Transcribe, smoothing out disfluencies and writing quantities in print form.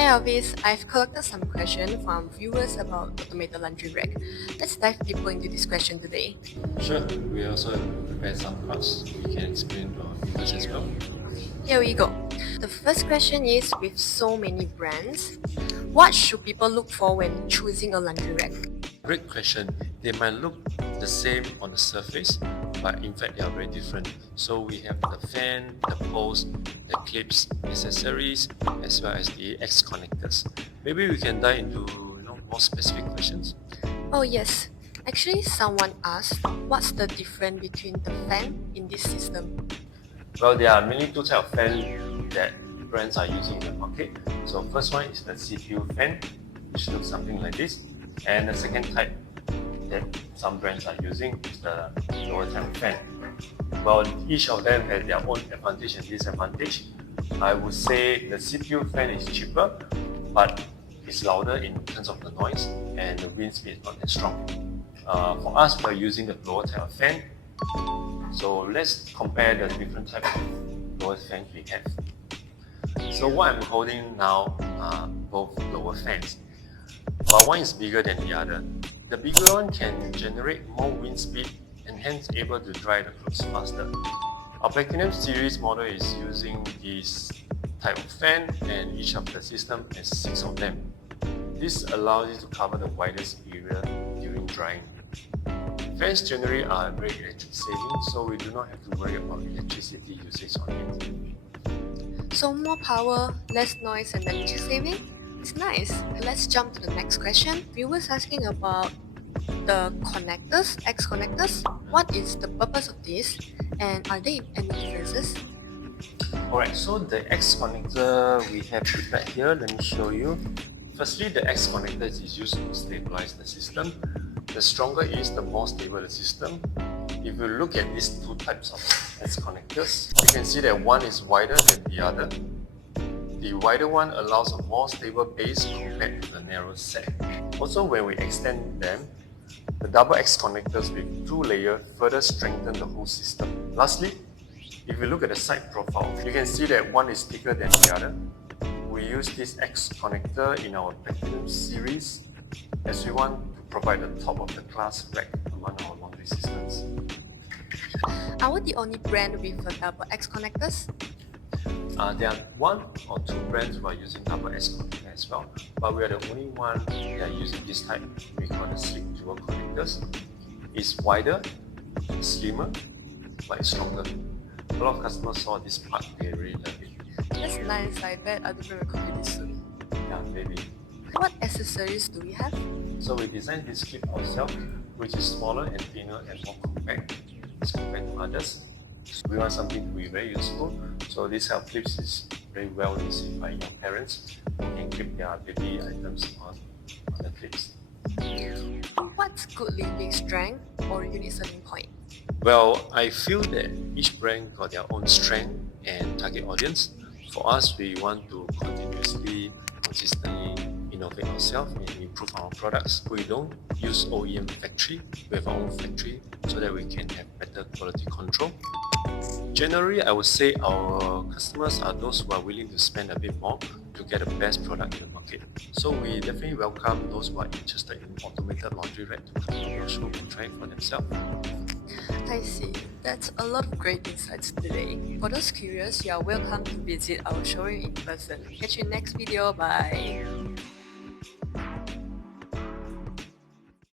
Hey Elvis, I've collected some questions from viewers about automated laundry rack. Let's dive deeper into this question today. Sure, we also have prepared some cards we can explain to our viewers as well. Here we go. The first question is, with so many brands, what should people look for when choosing a laundry rack? Great question. They might look the same on the surface, but in fact they are very different. So we have the fan, the post, the clips, accessories, as well as the X connectors. Maybe we can dive into more specific questions. Oh yes, actually someone asked, what's the difference between the fan in this system? Well, there are mainly two types of fan that brands are using in the market. So first one is the CPU fan, which looks something like this. And the second type that some brands are using is the lower time fan. Well, each of them has their own advantage and disadvantage. I would say the CPU fan is cheaper, but it's louder in terms of the noise, and the wind speed is not as strong. For us, we're using the blower type of fan. So let's compare the different types of blower fans we have. So what I'm holding now are both blower fans, but one is bigger than the other. The bigger one can generate more wind speed and hence able to dry the clothes faster. Our Platinum series model is using this type of fan, and each of the system has 6 of them. This allows you to cover the widest area during drying. Fans generally are very electric saving, so we do not have to worry about electricity usage on it. So more power, less noise and energy saving? It's nice. Let's jump to the next question. Viewers asking about the connectors, X connectors. What is the purpose of this, and are there any differences? Alright, so the X connector we have prepared here, let me show you. Firstly, the X connector is used to stabilize the system. The stronger it is, the more stable the system. If you look at these two types of X connectors, you can see that one is wider than the other. The wider one allows a more stable base compared to the narrow set. Also, when we extend them, the double X connectors with 2 layers further strengthen the whole system. Lastly, if you look at the side profile, you can see that one is thicker than the other. We use this X connector in our Platinum series as we want to provide the top of the class rack among our laundry systems. Are we the only brand with a double X connectors? There are 1 or 2 brands who are using double X connector as well, but we are the only one that are using this type. We call the slick dual connectors. It's wider, slimmer, but it's stronger. A lot of customers saw this part, they really love it. That's nice. I bet other brand will copy this soon. Yeah, maybe. What accessories do we have? So we designed this clip ourselves, which is smaller and thinner and more compact as compared to others. We want something to be very useful, so this type of clips is very well received by young parents who can keep their baby items on the clips. What's GoodLiving strength or unique selling point? Well, I feel that each brand got their own strength and target audience. For us, we want to continuously, consistently innovate ourselves and improve our products. We don't use OEM factory, we have our own factory so that we can have better quality control. Generally, I would say our customers are those who are willing to spend a bit more to get the best product in the market. So we definitely welcome those who are interested in automated laundry rack to come to our showroom and try it for themselves. I see. That's a lot of great insights today. For those curious, you are welcome to visit our showroom in person. Catch you next video. Bye.